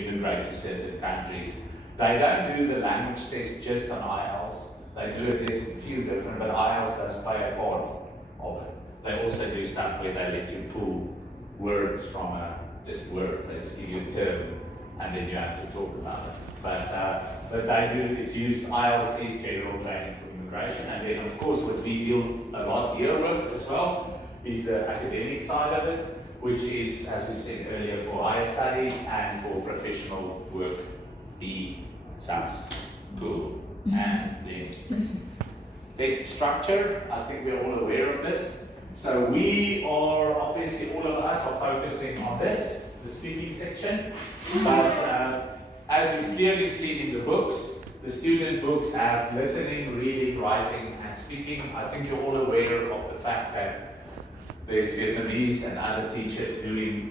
immigrate to certain countries. They don't do the language test just on IELTS. They do a test in a few different, but IELTS does play a part of it. They also do stuff where they let you pull words from just words. They just give you a term, and then you have to talk about it. But they do. It's used. IELTS is general training for immigration, and then of course what we deal a lot here with as well is the academic side of it, which is, as we said earlier, for higher studies and for professional work, SAS, cool, and then test structure. I think we're all aware of this. So we are, obviously all of us are focusing on this, the speaking section, but as we've clearly seen in the books, the student books have listening, reading, writing, and speaking. I think you're all aware of the fact that there's Vietnamese and other teachers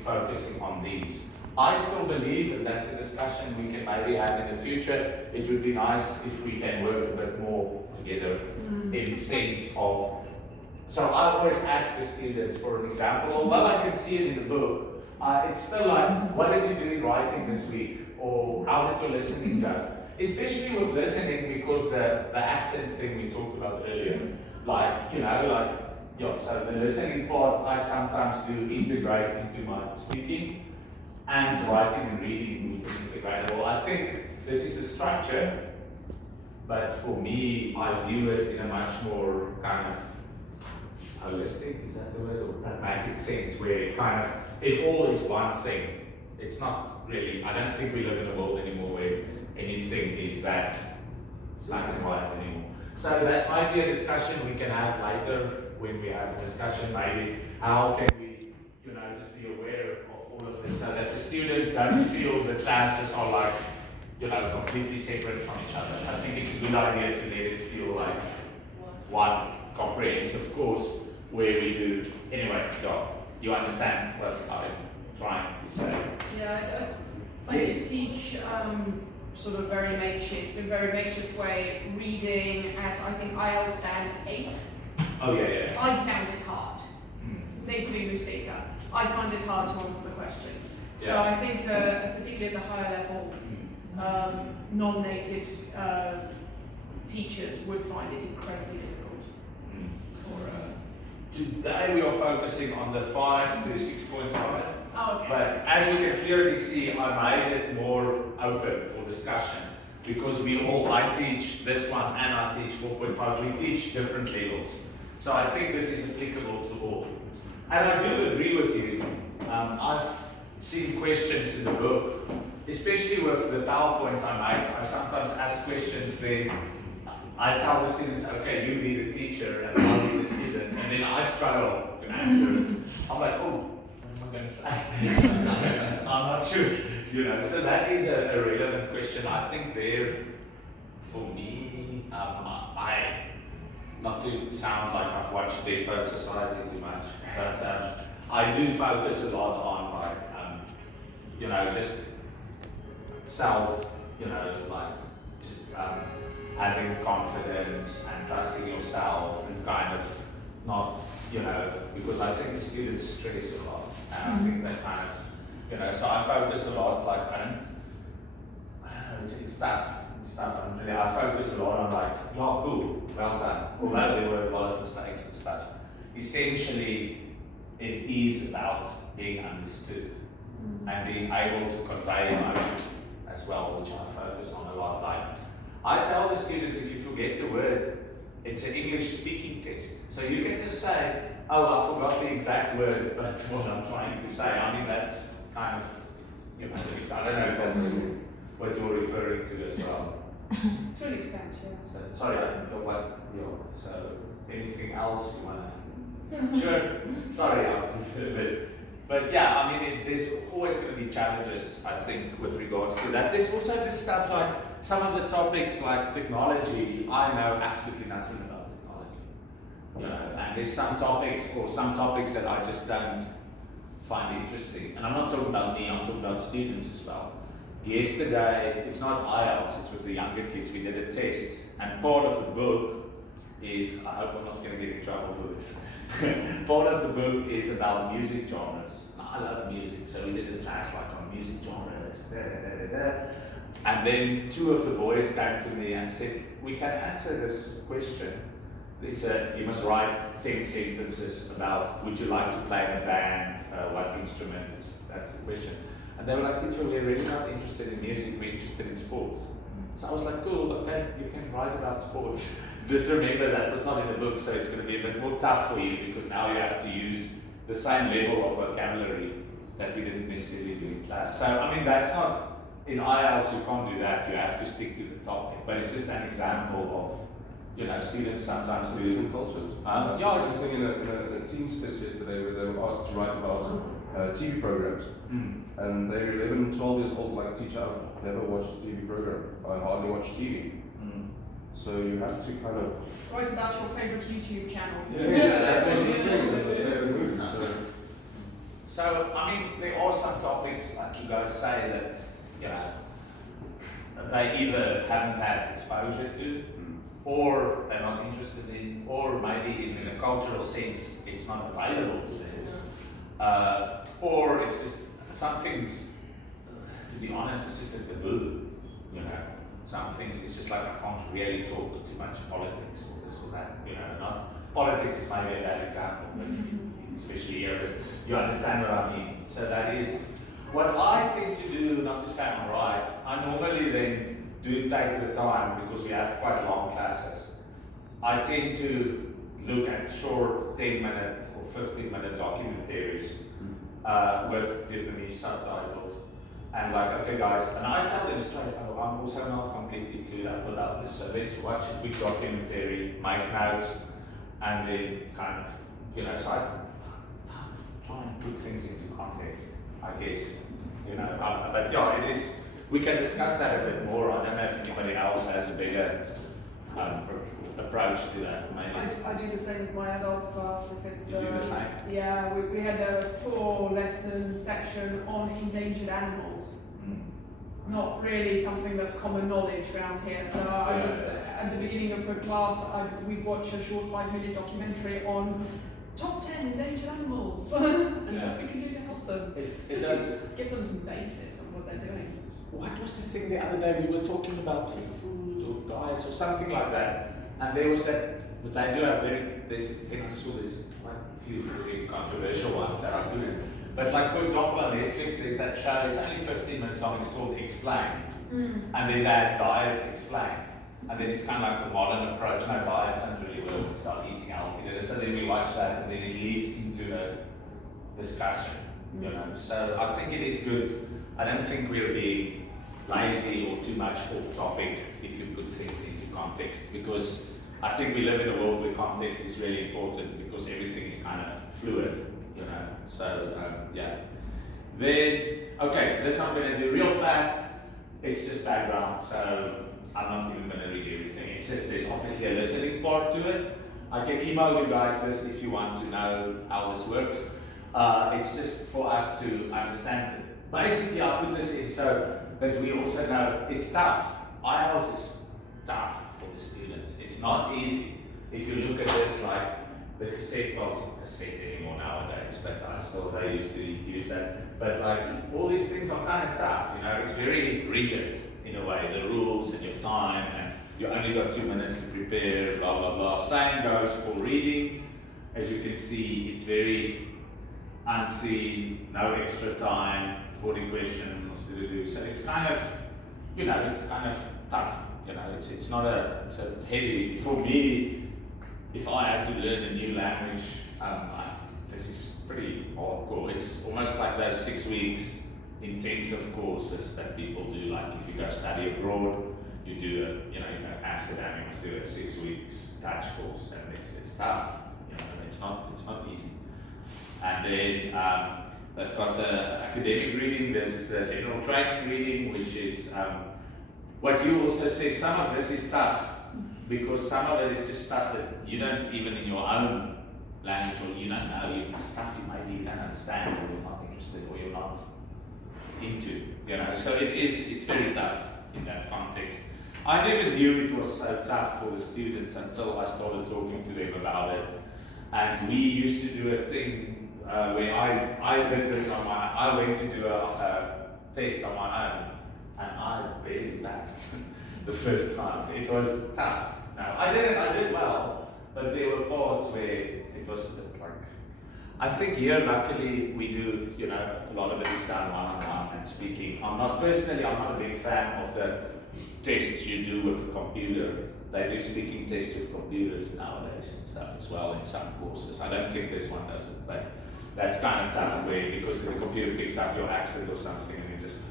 focusing on these. I still believe, and that's a discussion we can maybe have in the future, it would be nice if we can work a bit more together in the sense of, so I always ask the students, for an example, although I can see it in the book, it's still like, what did you do in writing this week? Or how did your listening go? Especially with listening, because the accent thing we talked about earlier, so the listening part I sometimes do integrate into my speaking, and writing and reading is integratable. I think this is the structure, but for me, I view it in a much more kind of holistic, is that the word, or pragmatic sense, where it all is one thing. It's not really, I don't think we live in a world anymore where anything is that black and white anymore. So that might be a discussion we can have later when we have a discussion, maybe how can we, just be aware of all of this so that the students don't feel the classes are completely separate from each other. I think it's a good idea to let it feel like one comprehensive course where we do, anyway, you understand what I'm trying to say. Yeah, I just teach sort of very makeshift way, reading at, I think, IELTS band 8. Oh, yeah. I found it hard. Native English speaker. I find it hard to answer the questions. Yeah. So I think, particularly at the higher levels, non-native teachers would find it incredibly difficult. Today we are focusing on the 5 to 6.5. Oh, okay. But as you can clearly see, I made it more open for discussion because I teach this one and I teach 4.5. We teach different levels. So I think this is applicable to all. And I do agree with you. I've seen questions in the book, especially with the PowerPoints I make. I sometimes ask questions, then I tell the students, okay, you be the teacher and I'll be the student. And then I struggle to answer it. I'm like, oh, what am I going to say? I'm not sure. So that is a relevant question. I think for me, not to sound like I've watched Dead Poet Society too much, but I do focus a lot on just self, having confidence and trusting yourself and kind of not, because I think the students stress a lot, and I think that kind of, so I focus a lot, I don't know, it's tough. I focus a lot on cool, well done. Although there were a lot of mistakes and stuff. Essentially, it is about being understood and being able to convey emotion as well, which I focus on a lot. I tell the students, if you forget the word, it's an English speaking test. So you can just say, oh, I forgot the exact word, but what I'm trying to say. I mean, that's kind of, I don't know if that's what you're referring to as well. To an extent, yeah. So, sorry, I didn't know what so anything else you want to? Sure. Sorry, but yeah, I mean, there's always going to be challenges, I think, with regards to that. There's also just stuff like some of the topics like technology. I know absolutely nothing about technology. And there's some topics that I just don't find interesting. And I'm not talking about me, I'm talking about students as well. Yesterday, it's not IELTS, it's with the younger kids, we did a test, and part of the book is, I hope I'm not going to get in trouble for this, part of the book is about music genres. Now, I love music, so we did a class like on music genres, and then two of the boys came to me and said, we can answer this question. You must write 10 sentences about, would you like to play in a band, what instrument, that's the question. And they were like, teacher, we're really not interested in music, we're interested in sports. So I was like, cool, okay, you can write about sports. Just remember that was not in the book, so it's going to be a bit more tough for you because now you have to use the same level of vocabulary that we didn't necessarily do in class. So, I mean, that's not, in IELTS you can't do that, you have to stick to the topic. But it's just an example of, you know, students sometimes do. Different cultures. Yeah, I was something in a Teams test yesterday where they were asked to write about TV programs. And they're 11, 12 years old, like, teacher, I've never watched a TV program. I hardly watch TV. So you have to kind of... Write about your favourite YouTube channel. Yes, that's So, I mean, there are some topics, like you guys say, that, you know, that they either haven't had exposure to, or they're not interested in, or maybe in a cultural sense, it's not available to them. Or it's just, some things, to be honest, it's just a taboo, you know. Some things, it's just like I can't really talk too much politics or this or that, you know. Not, politics is maybe a bad example, but especially here, but you understand what I mean. So that is, what I tend to do, not to say I'm right, I normally then do take the time, because we have quite long classes. I tend to look at short 10-minute or 15-minute documentaries with Vietnamese subtitles. And like, okay guys, and I tell them straight, oh, I'm also not completely clued up about this, so let's watch a quick documentary, make notes, and then kind of, you know, so I try and put things into context, I guess, you know. But yeah, it is, we can discuss that a bit more. I don't know if anybody else has a bigger approach to that, maybe. I do the same with my adults class. If it's You do the same? yeah, we had a 4-lesson section on endangered animals. Not really something that's common knowledge around here. So I just at the beginning of the class, we'd watch a short 5-minute documentary on top 10 endangered animals and what we can do to help them. Just give them some basis on what they're doing. What was the thing the other day? We were talking about food or diets or something like that. And there was that, but I do have I saw this, like a few really controversial ones that are good. But like, for example, on Netflix, there's that show, it's only 15 minutes long, it's called Explain. And then they had diets explained. And then it's kind of like a modern approach. No, diets don't really work, it's about eating healthy. So then we watch that, and then it leads into a discussion, you know. So I think it is good. I don't think we're being lazy or too much off topic if you put things into context, because I think we live in a world where context is really important, because everything is kind of fluid, you know. So yeah. Then, okay, this I'm going to do real fast. It's just background, so I'm not even going to read everything. It's just there's obviously a listening part to it. I can email you guys this if you want to know how this works. It's just for us to understand it. Basically, I'll put this in so that we also know it's tough. IELTS is tough for the students. It's not easy. If you look at this, like the cassette, well, it's not cassette anymore nowadays, but they used to use that. But like all these things are kind of tough, you know. It's very rigid in a way, the rules and your time, and you only got 2 minutes to prepare, blah blah blah. Same goes for reading. As you can see, it's very unseen, no extra time, 40 questions to do. So it's kind of, you know, it's kind of tough. You know, it's not it's a heavy, for me, if I had to learn a new language, this is pretty hardcore. It's almost like those 6 weeks intensive courses that people do. Like if you go study abroad, you do you go Amsterdam, you must do a 6 weeks Dutch course, and it's tough. You know, it's not easy. And then they've got the academic reading. This is the general training reading, which is what you also said. Some of this is tough because some of it is just stuff that you don't even in your own language, or you don't know, even stuff you maybe you don't understand, or you're not interested, or you're not into. You know, so it's very tough in that context. I never knew it was so tough for the students until I started talking to them about it. And we used to do a thing where I did this I went to do a test on my own, and I barely passed the first time. It was tough. Now, I did well, but there were parts where it was a bit like, I think here luckily we do, a lot of it is done one-on-one and speaking. I'm not a big fan of the tests you do with a computer. They do speaking tests with computers nowadays and stuff as well in some courses. I don't think this one does it, but that's kind of tough because the computer picks up your accent or something and you just,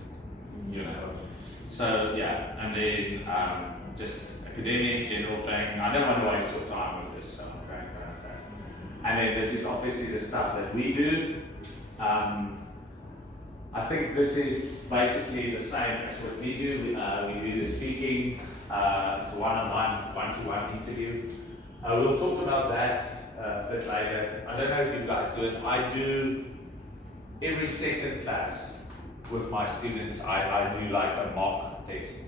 So yeah, and then just academic, general training. I don't want to waste your time with this, so I'm going kind of fast. And then this is obviously the stuff that we do. I think this is basically the same as what we do. We do the speaking, it's a one-on-one, one-to-one interview. We'll talk about that a bit later. I don't know if you guys do it. I do every second class with my students. I do like a mock test.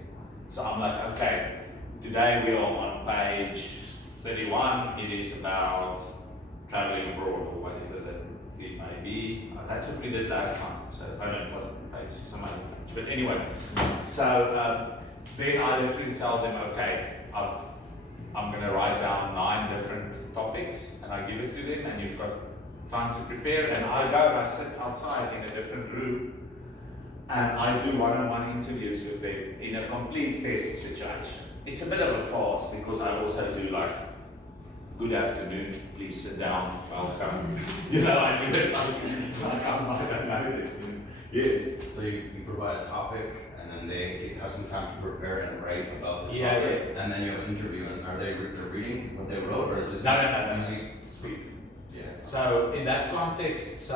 So I'm like, okay, today we are on page 31. It is about traveling abroad or whatever the theme may be. That's what we did last time. So I don't know, it wasn't the page, some other page. But anyway, so then I literally tell them, okay, I'm going to write down 9 different topics and I give it to them, and you've got time to prepare. And I go and I sit outside in a different room and I do one-on-one interviews with them in a complete test situation. It's a bit of a farce because I also do like, good afternoon, please sit down, welcome. I do it like I'm not know. Yes. So you provide a topic, and then they have some time to prepare and write about this Yeah, topic, yeah. and then you'll interview. And are they reading what they wrote, or just No. Speak. Yeah. So in that context,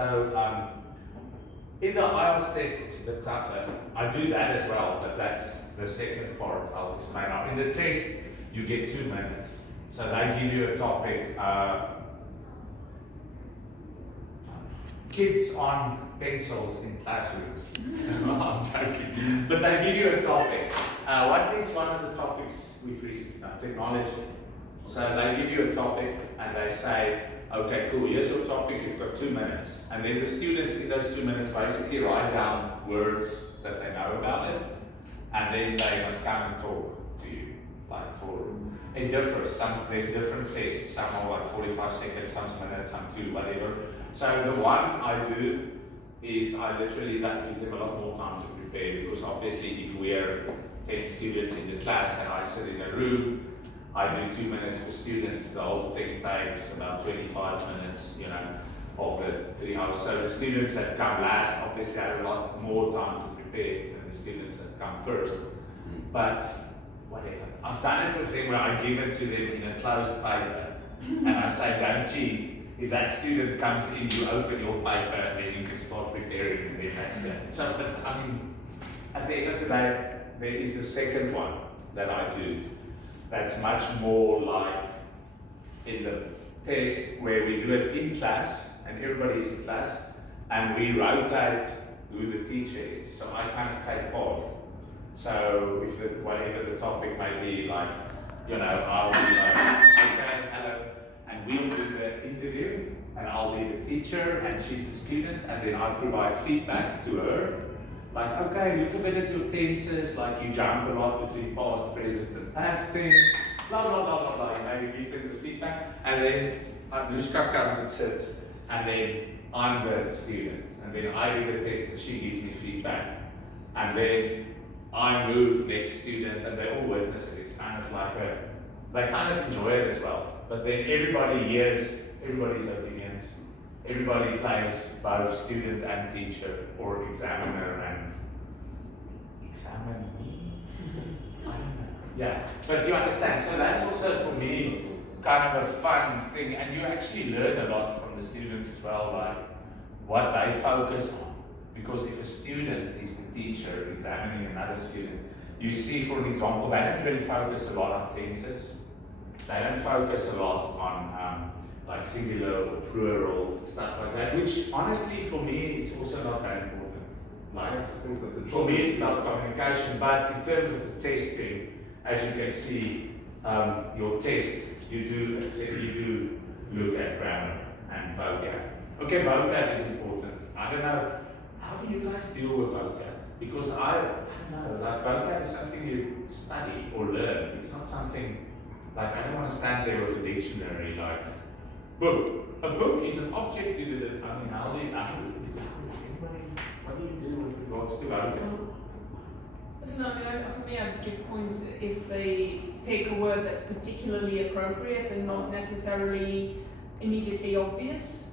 in the IELTS test, it's a bit tougher. I do that as well, but that's the second part I'll explain now. In the test, you get 2 minutes. So they give you a topic, kids on pencils in classrooms. I'm joking. But they give you a topic. What is one of the topics we've recently done? Technology. So they give you a topic and they say, okay, cool, here's your topic, you've got 2 minutes. And then the students in those 2 minutes basically write down words that they know about it. And then they must come and talk to you. It differs. There's different tests. Some are like 45 seconds, some minutes, some 2, whatever. So the one I do is I literally give them a lot more time to prepare, because obviously if we're 10 students in the class and I sit in a room, I do 2 minutes for students. The whole thing takes about 25 minutes, of the 3 hours. So the students that come last obviously have a lot more time to prepare than the students that come first. But whatever. I've done it with them where I give it to them in a closed paper and I say, don't cheat. If that student comes in, you open your paper and then you can start preparing and then that's that. So, but I mean, at the end of the day, there is the second one that I do. That's much more like in the test where we do it in class and everybody is in class and we rotate who the teacher is. So I kind of take part. So if whatever the topic may be, like, I'll be like, okay, hello, and we'll do the interview, and I'll be the teacher, and she's the student, and then I provide feedback to her, like, okay, look a bit at your tenses, like you jump a lot between past, present, and past tense, blah, blah, blah, blah, blah, you give them the feedback, and then Anushka comes and sits, and then I'm the student, and then I do the test, and she gives me feedback, and then I move next student and they all witness it. It's kind of like they kind of enjoy it as well. But then everybody hears everybody's opinions. Everybody plays both student and teacher, or examiner and examinee. I don't know. Yeah, but you understand. So that's also for me kind of a fun thing, and you actually learn a lot from the students as well, like what they focus on. Because if a student is the teacher examining another student, you see, for example, they don't really focus a lot on tenses. They don't focus a lot on like singular or plural, stuff like that, which honestly for me, it's also not that important. Like, for me, it's not communication, but in terms of the testing, as you can see, your test, you do look at grammar and vocab. Okay, vocab is important. I don't know, how do you guys deal with vocab? Because I don't know, like vocab is something you study or learn. It's not something, like I don't want to stand there with a dictionary, like, book. A book is an object to the, I mean, what do you do with regards to vocab? I don't know, I mean, for me, I'd give points if they pick a word that's particularly appropriate and not necessarily immediately obvious.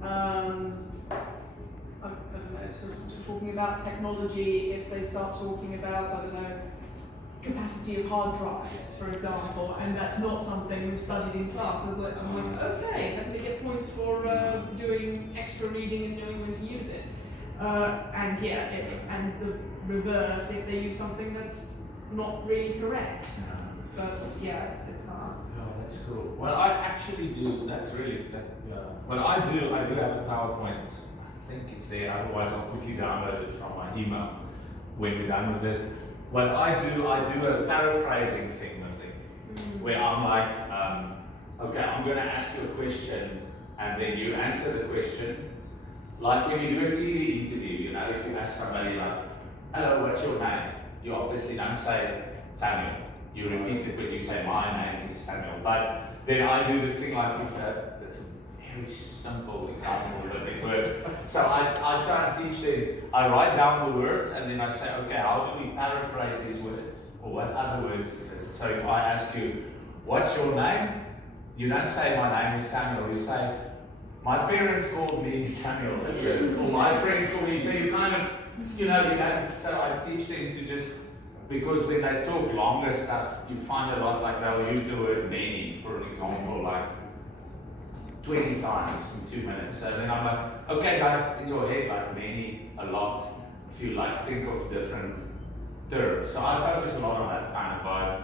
I don't know, sort of talking about technology, if they start talking about, I don't know, capacity of hard drives, for example, and that's not something we've studied in class. I'm like, okay, definitely get points for doing extra reading and knowing when to use it. And yeah, and the reverse if they use something that's not really correct. But yeah, it's hard. Oh, that's cool. Well, I actually do. That's really, yeah. Well, I do have a PowerPoint. I think it's there. Otherwise, I'll quickly download it from my email when we're done with this. What I do a paraphrasing thing with it, where I'm like, okay, I'm going to ask you a question, and then you answer the question. Like when you do a TV interview, you know, if you ask somebody like, hello, what's your name? You obviously don't say Samuel. You repeat it, but you say, my name is Samuel. But then I do the thing like, if that's a very simple example of a big word. So I try and teach them, I write down the words, and then I say, okay, how do we paraphrase these words? Or what other words exist? So if I ask you, what's your name? You don't say, my name is Samuel. You say, my parents called me Samuel, or my friends called me. So you kind of, you know, you don't. So I teach them to just, because when they talk longer stuff, you find a lot like they'll use the word many, for an example, like 20 times in 2 minutes. So then I'm like, okay, guys, in your head, like many, a lot. If you like think of different terms. So I focus a lot on that kind of vibe,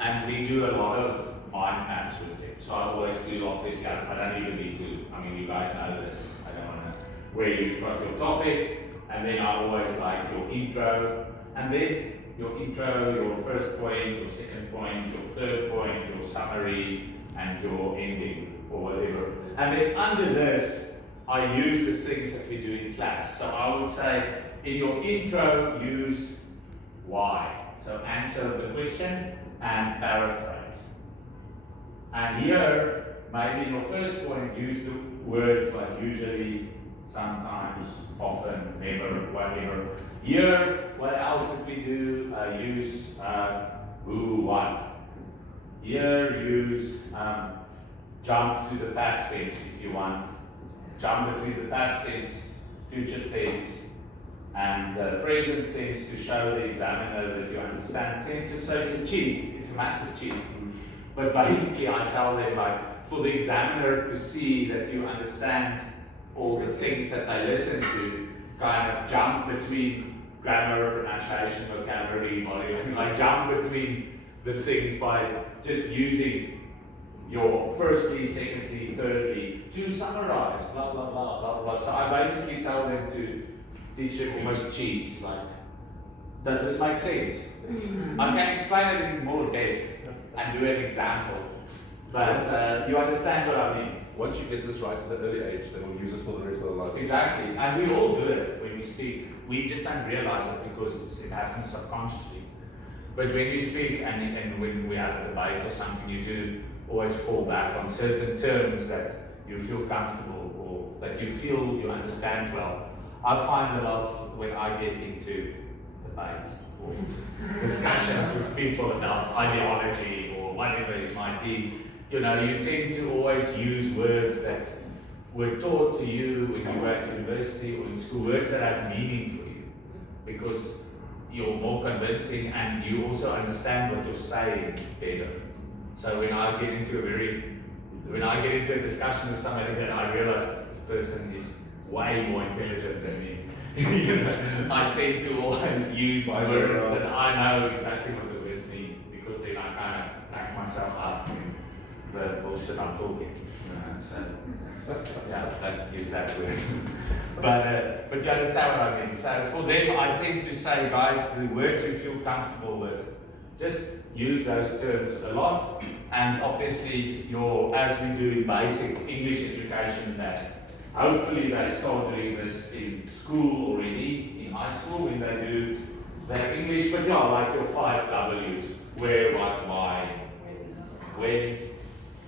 and we do a lot of mind maps with it. So I always do obviously, I don't even need to, I mean, you guys know this, I don't want to, where you've got your topic, and then I always like your intro, and then your intro, your first point, your second point, your third point, your summary, and your ending, or whatever. And then under this, I use the things that we do in class. So I would say, in your intro, use why. So answer the question and paraphrase. And here, maybe in your first point, use the words like usually, sometimes, often, never, whatever. Here, what else did we do? Use who, what. Here, use jump to the past tense if you want. Jump between the past tense, future tense, and present tense to show the examiner that you understand tenses. So it's a cheat, it's a massive cheat. But basically I tell them, like, for the examiner to see that you understand all the things that they listen to, kind of jump between grammar, pronunciation, vocabulary, body, like jump between the things by just using your firstly, secondly, thirdly, to summarize, blah, blah, blah, blah, blah. So I basically tell them to teach them almost cheats, like, does this make sense? I can explain it in more depth and do an example, but you understand what I mean. Once you get this right at an early age, they will use it for the rest of their life. Exactly, and we all do it when we speak. We just don't realize it because it happens subconsciously. But when you speak and when we have a debate or something, you do always fall back on certain terms that you feel comfortable or that you feel you understand well. I find a lot when I get into debates or discussions with people about ideology or whatever it might be, you know, you tend to always use words that were taught to you when you were at university or in school, words that have meaning for you because you're more convincing and you also understand what you're saying better. So when I get into a discussion with somebody that I realize this person is way more intelligent than me, you know, I tend to always use words that I know exactly what the words mean because then I kind of back myself up in the bullshit I'm talking. You know, so yeah, don't use that word. But you understand what I mean. So for them, I tend to say, guys, the words you feel comfortable with, just use those terms a lot. And obviously, as we do in basic English education, that hopefully they start doing this in school already, in high school, when they do their English. But yeah, like your 5 W's: where, what, why, when,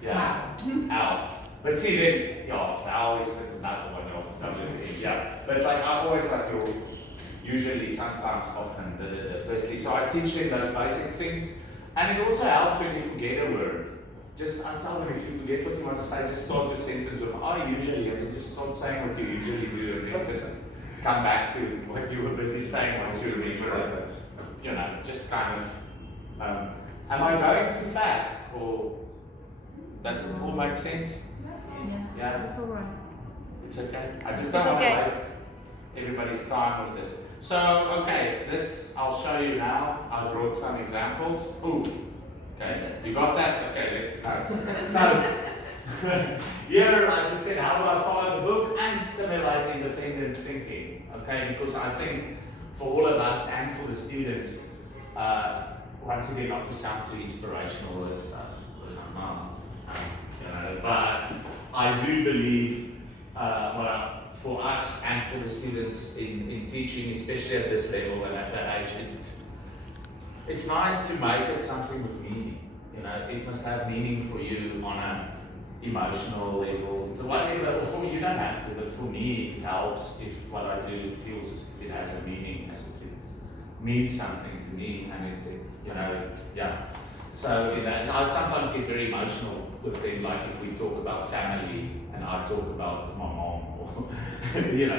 yeah, how. But see then, yeah, how is another one of W, yeah. But like I always like your, usually, sometimes, often, firstly. So I teach them those basic things. And it also helps when you forget a word. Just, I tell them, if you forget what you want to say, just start your sentence with I usually, and then just start saying what you usually do, and then just come back to what you were busy saying once you remember it. You know, just kind of, am I going too fast? Or does it all make sense? Yeah? That's alright. It's okay. I just don't want to waste everybody's time with this. So, okay, this I'll show you now. I brought some examples. Ooh, okay, you got that? Okay, let's go. So, here I just said, how do I follow the book and stimulate independent thinking? Okay, because I think for all of us and for the students, once again, not to sound too inspirational and stuff, because I'm not, you know, but I do believe, for us and for the students in teaching, especially at this level and at that age, it's nice to make it something with meaning. You know, it must have meaning for you on an emotional level. Whatever, or for you don't have to, but for me, it helps if what I do feels as if it has a meaning, as if it means something to me, and yeah. So I sometimes get very emotional with them, like if we talk about family and I talk about my mom, or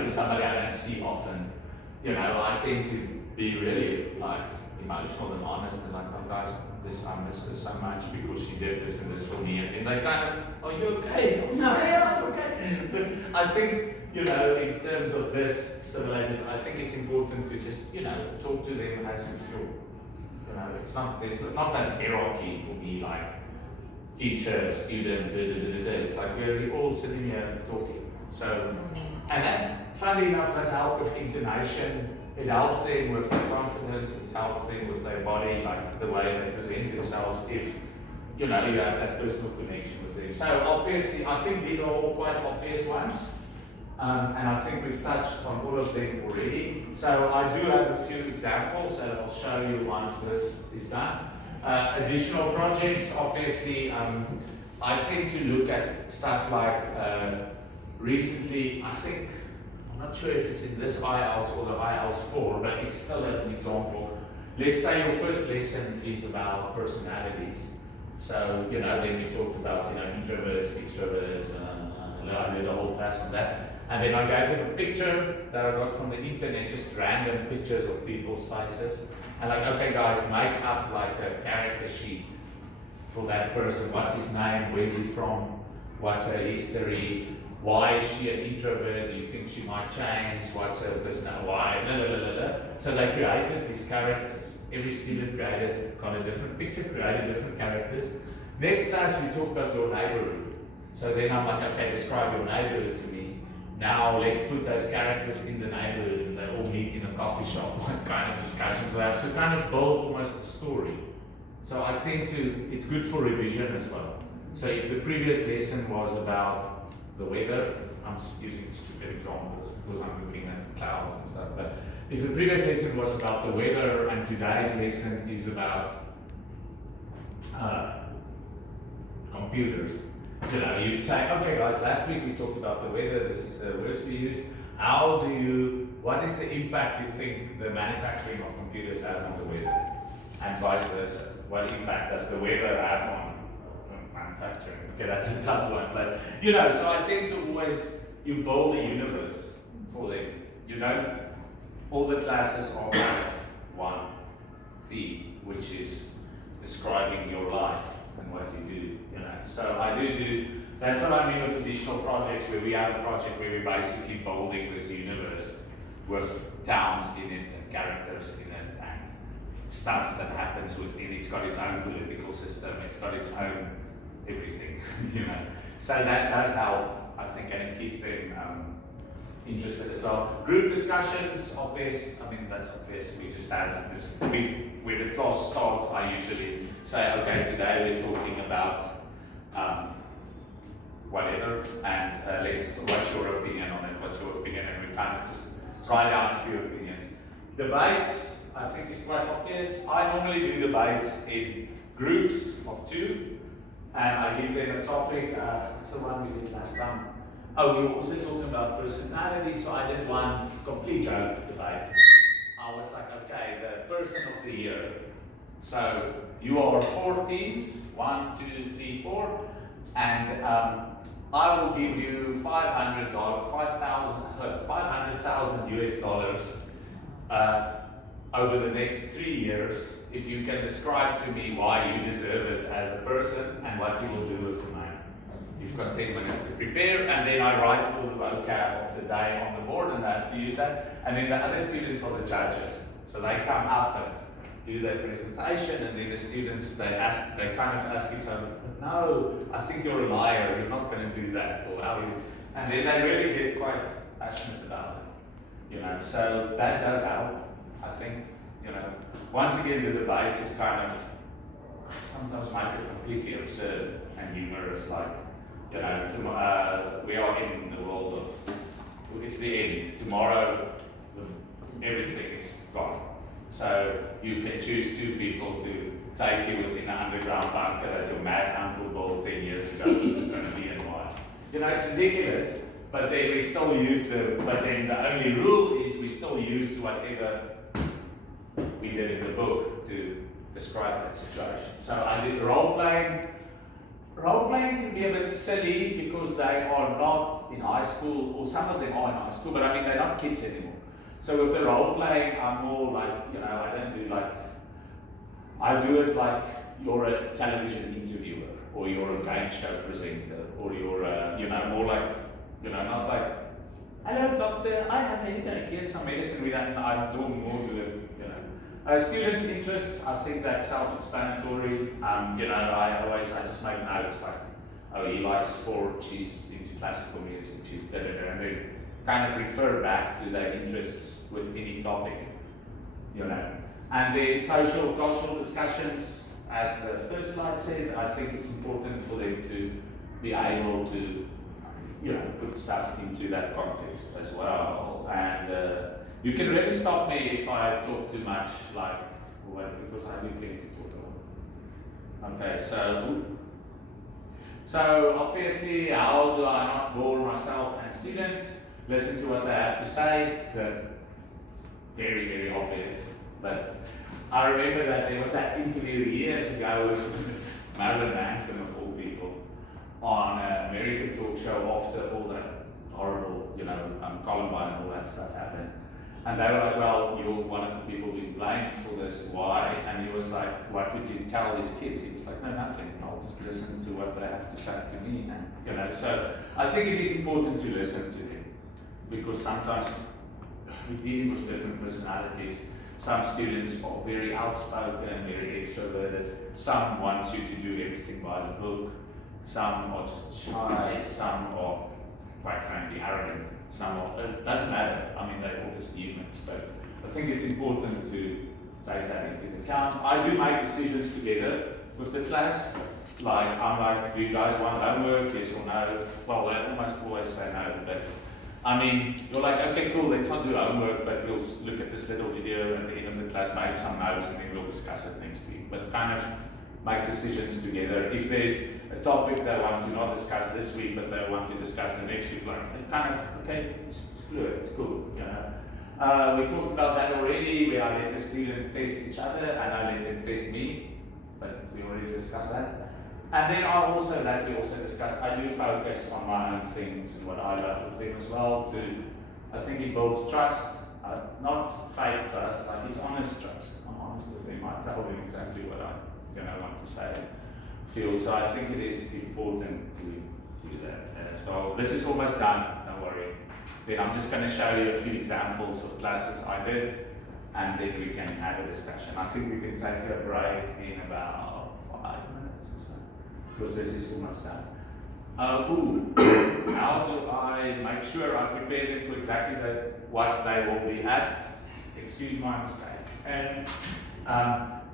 somebody I don't see often. I tend to be really like emotional and honest and like, oh guys, I miss her so much because she did this and this for me, and then they kind of, are you okay? I'm okay. But I think, in terms of this stimulated, I think it's important to just, talk to them as you feel. There's not that hierarchy for me, like teacher, student, it's like we're all sitting here talking. So, and that, funnily enough, does help with intonation. It helps them with their confidence, it helps them with their body, like the way they present themselves, if you have that personal connection with them. So obviously, I think these are all quite obvious ones. And I think we've touched on all of them already. So I do have a few examples that I'll show you once this is done. Additional projects, obviously, I tend to look at stuff like recently, I'm not sure if it's in this IELTS or the IELTS 4, but it's still an example. Let's say your first lesson is about personalities. So, then we talked about, introverts, extroverts, and I did a whole class on that. And then I gave them a picture that I got from the internet, just random pictures of people's faces. And like, okay guys, make up like a character sheet for that person. What's his name? Where's he from? What's her history? Why is she an introvert? Do you think she might change? What's her personality? Why? So they created these characters. Every student got a different picture, created different characters. Next class, we talk about your neighborhood. So then I'm like, okay, describe your neighborhood to me. Now let's put those characters in the neighborhood and they all meet in a coffee shop. What kind of discussions they have? So kind of build almost a story. So I think it's good for revision as well. So if the previous lesson was about the weather, I'm just using stupid examples because I'm looking at clouds and stuff, but if the previous lesson was about the weather and today's lesson is about computers, you'd say, okay guys, last week we talked about the weather, this is the words we used. What is the impact you think the manufacturing of computers have on the weather? And vice versa. What impact does the weather have on manufacturing? Okay, that's a tough one, but so I tend to always, you build a universe for them. All the classes are one theme, which is describing your life and what you do. So I do, that's what I mean with additional projects, where we have a project where we're basically building this universe with towns in it and characters in it and stuff that happens within it. It's got its own political system, it's got its own everything, So that does help, I think, and it keeps them interested as well. Group discussions, obvious, that's obvious. We just have this, when the class starts, I usually say, okay, today we're talking about whatever, and what's your opinion on it, what's your opinion, and we kind of just write down a few opinions. Debates, I think is quite obvious. I normally do debates in groups of 2, and I give them a topic. What's the one we did last time? Oh, we were also talking about personality, so I did one complete joke debate. I was like, okay, the person of the year. So you are 4 teams, 1, 2, 3, 4, and I will give you $500,000 US over the next 3 years if you can describe to me why you deserve it as a person and what you will do with the money. You've got 10 minutes to prepare, and then I write all the vocab of the day on the board, and I have to use that. And then the other students are the judges, so they come up and do their presentation, and then the students they kind of ask each other, "No, I think you're a liar. You're not going to do that." Or how you, and then they really get quite passionate about it, you know. So that does help, I think, you know. Once again, the debates is kind of I sometimes make it completely absurd and humorous, like. You know, we are in the world of, it's the end. Tomorrow, everything is gone. So you can choose 2 people to take you within an underground bunker that your mad uncle built 10 years ago, who's going to be and why. You know, it's ridiculous, but then we still use but then the only rule is we still use whatever we did in the book to describe that situation. So I did role playing. Role-playing can be a bit silly because they are not in high school, or some of them are in high school, but I mean, they're not kids anymore. So with the role-playing, I'm more like, you know, I don't do like, I do it like you're a television interviewer, or you're a game show presenter, or you're a, you know, more like, you know, not like, "Hello doctor, I have a headache, here's some medicine we don't, I'm doing more to it, you know." Students' interests, I think that's self-explanatory. You know, I just make notes like, oh, he likes sport, she's into classical music, she's da-da-da, and then kind of refer back to their interests with any topic, you know. And then social, cultural discussions, as the first slide said, I think it's important for them to be able to, you know, put stuff into that context as well. And you can really stop me if I talk too much, like, well, because I do think to talk a lot. Okay, so obviously, how do I not bore myself and students? Listen to what they have to say. It's very, very obvious. But I remember that there was that interview years ago with Marilyn Manson, of all people, on an American talk show after all that horrible, you know, Columbine and all that stuff happened. And they were like, "Well, you're one of the people being blamed for this, why?" And he was like, "What would you tell these kids?" He was like, "No, nothing. I'll just listen to what they have to say to me." And, you know, so I think it is important to listen to them, because sometimes we deal with different personalities. Some students are very outspoken, very extroverted. Some want you to do everything by the book. Some are just shy. Some are, quite frankly, arrogant. It doesn't matter. I mean, they're all just humans, but I think it's important to take that into account. I do make decisions together with the class. Like, I'm like, "Do you guys want homework? Yes or no?" Well, they almost always say no, but I mean, you're like, "Okay, cool, let's not do homework, but we'll look at this little video at the end of the class, make some notes, and then we'll discuss it next week." But kind of make decisions together. If there's a topic they want to not discuss this week, but they want to discuss the next week, like, it kind of, okay, it's fluid, it's cool, you know. We talked about that already, where I let the student test each other, and I let them test me, but we already discussed that. And then I do focus on my own things and what I love with them as well. I think it builds trust, not fake trust, like it's honest trust. I'm honest with them, I tell them exactly what I want to say, feel. So I think it is important to do that as well. This is almost done, don't worry. Then I'm just going to show you a few examples of classes I did, and then we can have a discussion. I think we can take a break in about 5 minutes or so, because this is almost done. How do I make sure I prepare them for exactly what they will be asked? Excuse my mistake. And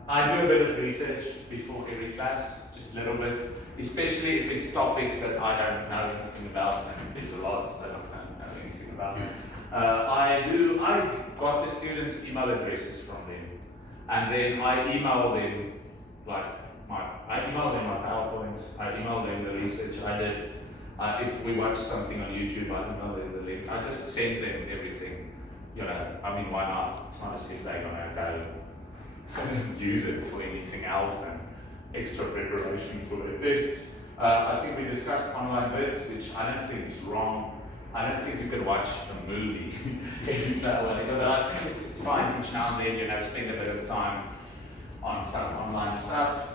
I do a bit of research before every class, just a little bit, especially if it's topics that I don't know anything about, and there's a lot that I don't know anything about. I got the students' email addresses from them, and then I email them, I email them my PowerPoints, I email them the research I did. If we watch something on YouTube, I email them the link. I just send them everything. You know, I mean, why not? It's not as if they're gonna go use it for anything else than extra preparation for the tests. I think we discussed online vids, which I don't think is wrong. I don't think you can watch a movie every day, but I think it's fine each now and then, you know, spend a bit of time on some online stuff.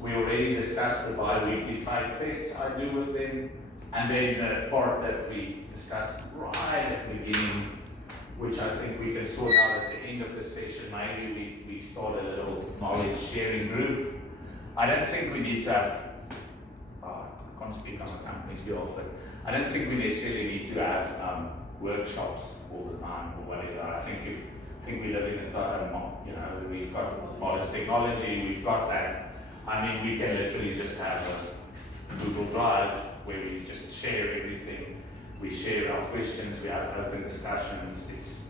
We already discussed the bi-weekly 5 tests I do with them, and then the part that we discussed right at the beginning, which I think we can sort out at the end of the session. Maybe we start a little knowledge sharing group. I don't think we need to have, I can't speak on the company's behalf, but I don't think we necessarily need to have workshops all the time or whatever. I think we live in a time, you know, we've got modern technology, we've got that. I mean, we can literally just have a Google Drive where we just share everything. We share our questions, we have open discussions. It's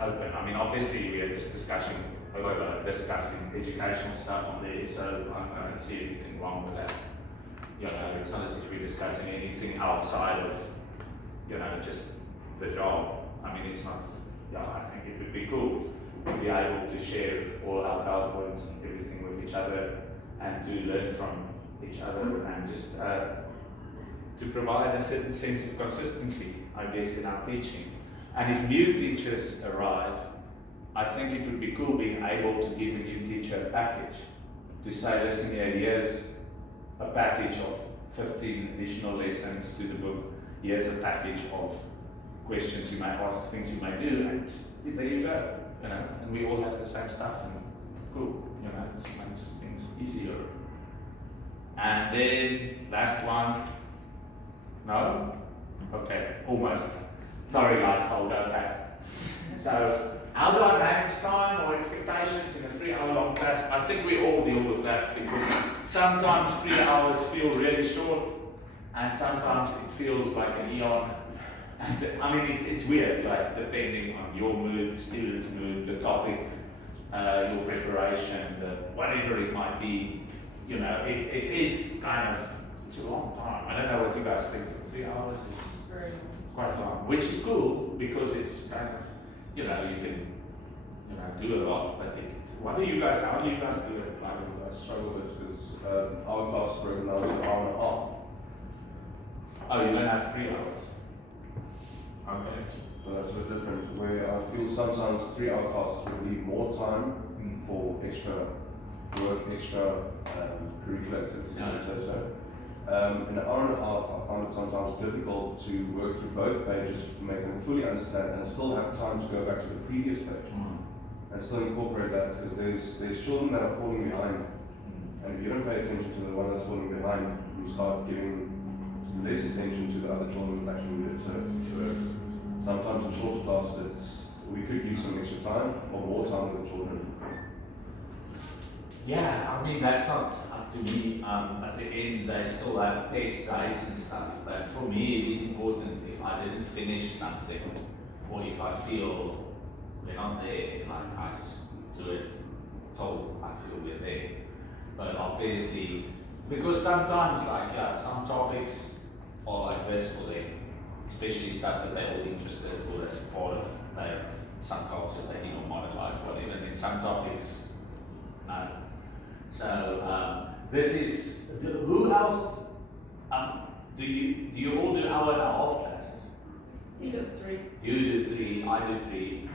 open. I mean, obviously we are just discussing educational stuff on there, so I don't see anything wrong with that. You know, it's not as if we're discussing anything outside of, you know, just the job. I mean, it's not, I think it would be cool to be able to share all our PowerPoints and everything with each other and to learn from each other and just to provide a certain sense of consistency, I guess, in our teaching. And if new teachers arrive, I think it would be cool being able to give a new teacher a package to say, listen, here's a package of 15 additional lessons to the book. Here's a package of questions you may ask, things you may do, and just, there you go. You know, and we all have the same stuff, and cool. You know, it just makes things easier. And then last one. No? Okay, almost. Sorry guys, I'll go fast. So, how do I manage time or expectations in a 3-hour long class? I think we all deal with that because sometimes 3 hours feel really short and sometimes it feels like an eon. And I mean, it's weird, like depending on your mood, the student's mood, the topic, your preparation, whatever it might be. You know, it is kind of, it's a long time. I don't know what you guys think, but 3 hours is Very quite long, which is cool because it's kind of, you know, you can, you know, do a lot. But how do you guys do it? I struggle with it because our class is broken down to an hour and a half. Oh, you don't have 3 hours. Okay. So that's a bit different, where I feel sometimes 3-hour classes would leave more time for extra work, extra curricular activities, in an hour and a half, I find it sometimes difficult to work through both pages, make them fully understand, and still have time to go back to the previous page, and still incorporate that, because there's children that are falling behind, and if you don't pay attention to the one that's falling behind, you start giving less attention to the other children that actually need it. So sometimes in short classes, we could use some extra time or more time with the children. Yeah, I mean, that's not up to me. At the end, they still have test dates and stuff. But for me, it is important if I didn't finish something, or if I feel we're not there, like I just do it till I feel we're there. But obviously, because sometimes, like, some topics are like this for them, especially stuff that they're all interested in, or that's part of their, some cultures they need, or modern life, whatever. And then some topics, no. So this is, who else, do you all do hour and a half classes? He does 3. You do 3, I do 3.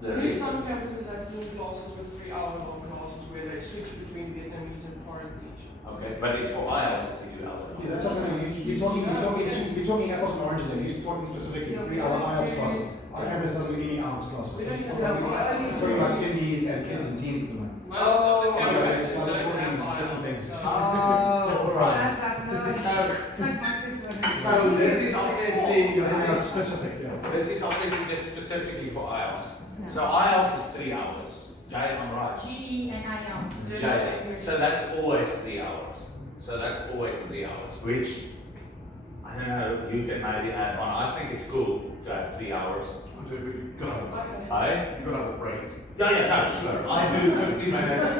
The In rest, some campuses have 2 classes with 3-hour-long classes where they switch between Vietnamese and foreign teaching. okay, but it's for IELTS that you do hour and a half. Yeah, that's something you're talking apples and oranges, and you're talking specifically 3-hour IELTS classes. Our campus doesn't do any IELTS classes. We don't It's even talking have about- it's talking about indies and kids and teens at the moment. Well, So some they're campuses talking don't have different IELTS, things. so- That's all right. So this is obviously, That's specific, yeah. this is obviously just specifically for IELTS. So IELTS is 3 hours. Jay, I'm right. GE and IL. Yeah, so that's always 3 hours. So that's always 3 hours, which, I don't know, you can maybe add on. I think it's cool to have 3 hours. You've got to have I? you've got to have a break. Yeah, no, sure. I do 50 minutes.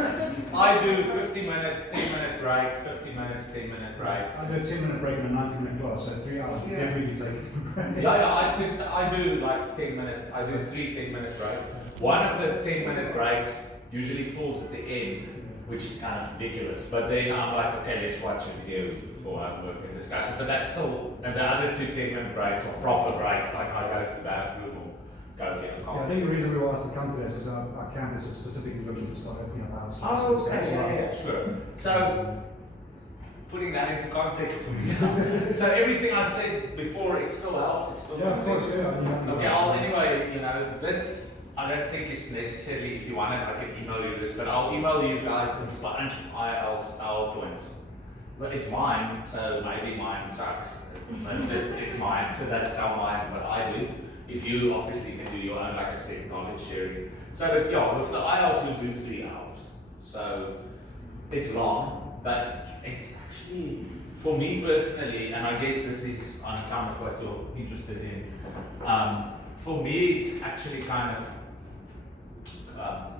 I do 50 minutes, 10-minute break, 50 minutes, 10-minute break. I do a 10-minute break and a 90-minute class, so 3 hours. Yeah. Definitely taking a break. Yeah, I do like 10-minute, I do 3 10-minute breaks. One of the 10-minute breaks usually falls at the end, which is kind of ridiculous. But then I'm like, okay, let's watch a video before I work and discuss it. But that's still, and the other 2 10-minute breaks are proper breaks, like I go to the bathroom or go get a Yeah, I coffee. think the reason we were asked to come to that is our campus is specifically looking to start opening up house. Oh, okay, yeah, sure. So, putting that into context for me now. So everything I said before, it still helps, it still Yeah, of makes course, sense. yeah. Okay, I'll anyway, this I don't think is necessarily, if you want it, I can email you this, but I'll email you guys a bunch of IELTS PowerPoints. But it's mine, so maybe mine sucks. But it's mine, so that's how what I do. If you obviously can do your own, like I said, knowledge sharing. So that, yeah, with the IELTS you do 3 hours. So it's long, but it's actually, for me personally, and I guess this is on account of what you're interested in, for me it's actually kind of,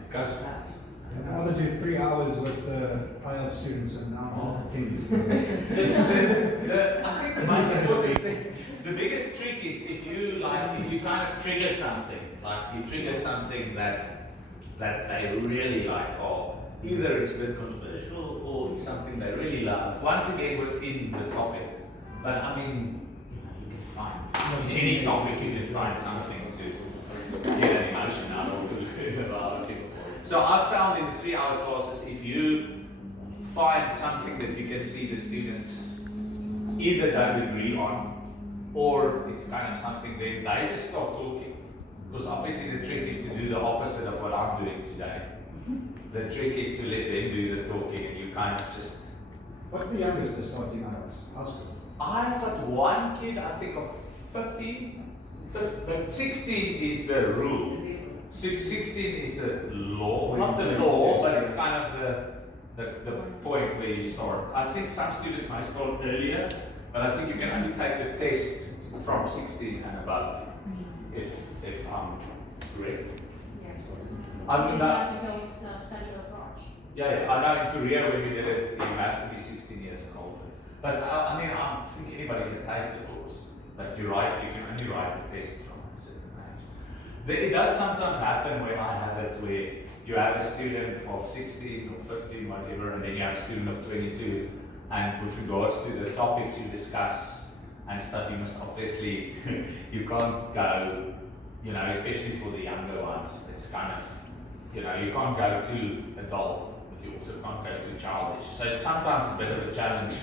it goes fast. I'd rather do 3 hours with IELTS students and an hour and a half of Kings. I think the most important thing, the biggest trick is if you kind of trigger something, like you trigger something that they really like, or either it's a bit controversial or it's something they really love. Once again, within the topic, but I mean, you can find any topic, you can find something to get an emotion out of, to learn about it. So I've found in 3-hour classes, if you find something that you can see the students either don't agree on, or it's kind of something then they just stop talking. Because obviously the trick is to do the opposite of what I'm doing today. The trick is to let them do the talking and you kind of just... What's the youngest that's starting IELTS? High school? I've got one kid, I think of 15, but 16 is the rule. 16 is the law, not the law, but it's kind of the point where you start. I think some students might start earlier, but I think you can only take the test from 16 and above, if I'm correct. Yes. I mean, Results study abroad. yeah, I know in Korea when we did it, you have to be 16 years and older. But I mean, I think anybody can take the course, but you can only write the test from a certain age. It does sometimes happen where I have it where you have a student of 16 or 15, whatever, and then you have a student of 22, and with regards to the topics you discuss and stuff, you must obviously, you can't go, especially for the younger ones, it's kind of, you can't go too adult, but you also can't go too childish. So it's sometimes a bit of a challenge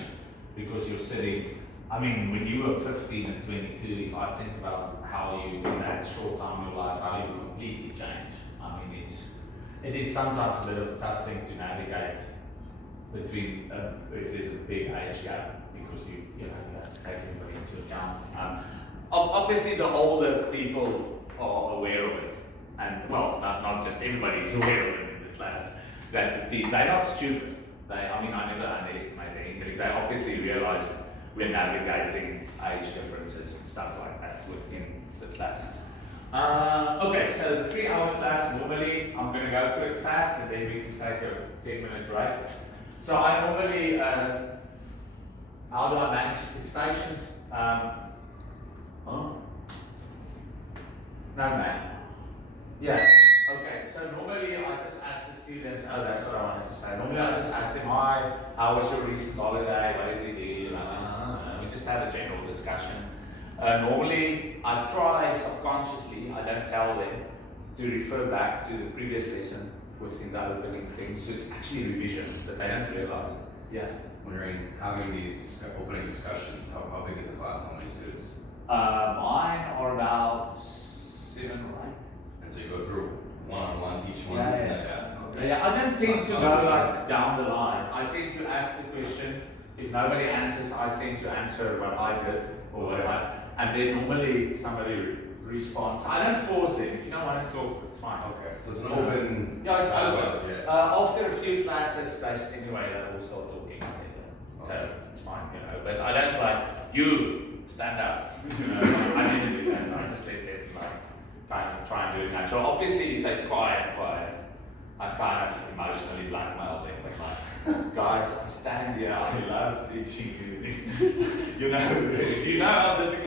because you're sitting, I mean, when you were 15 and 22, if I think about how you, in that short time in your life, how you completely change, I mean, it is sometimes a bit of a tough thing to navigate between, if there's a big age gap, because you have to take everybody into account. Obviously, the older people are aware of it, and well, not just everybody is aware of it in the class. That they're not stupid. I never underestimate their intellect. They obviously realize we're navigating age differences and stuff like that within the class. Okay, so the 3-hour class, normally I'm going to go through it fast and then we can take a 10-minute break. So I normally, how do I manage the stations? No, man. Yeah, okay, so normally I just ask the students, oh, that's what I wanted to say. Normally I just ask them, hi, how was your recent holiday? What did you do? We just have a general discussion. Normally I try subconsciously, I don't tell them, to refer back to the previous lesson within the opening things. So it's actually revision, but they don't realize it. Yeah. When you're having these opening discussions, how big is the class? How many students? Mine are about 7 or 8. And so you go through one-on-one each one? Yeah. Okay. Yeah, I don't tend to go like down the line. I tend to ask the question. If nobody answers, I tend to answer what I did or what Okay. and then normally somebody response. I don't force them. If you don't want to talk, it's fine. Okay, so it's an Yeah. open. Yeah, it's dialogue, open. Yeah. After a few classes, anyway, they will start talking. So it's fine, you know. But I don't like, you, stand up. You know, I never do that. I just let them kind of try and do it natural. Obviously, if they're quiet, I kind of emotionally blackmail them. But like, guys, I stand here, I love teaching you. You know how difficult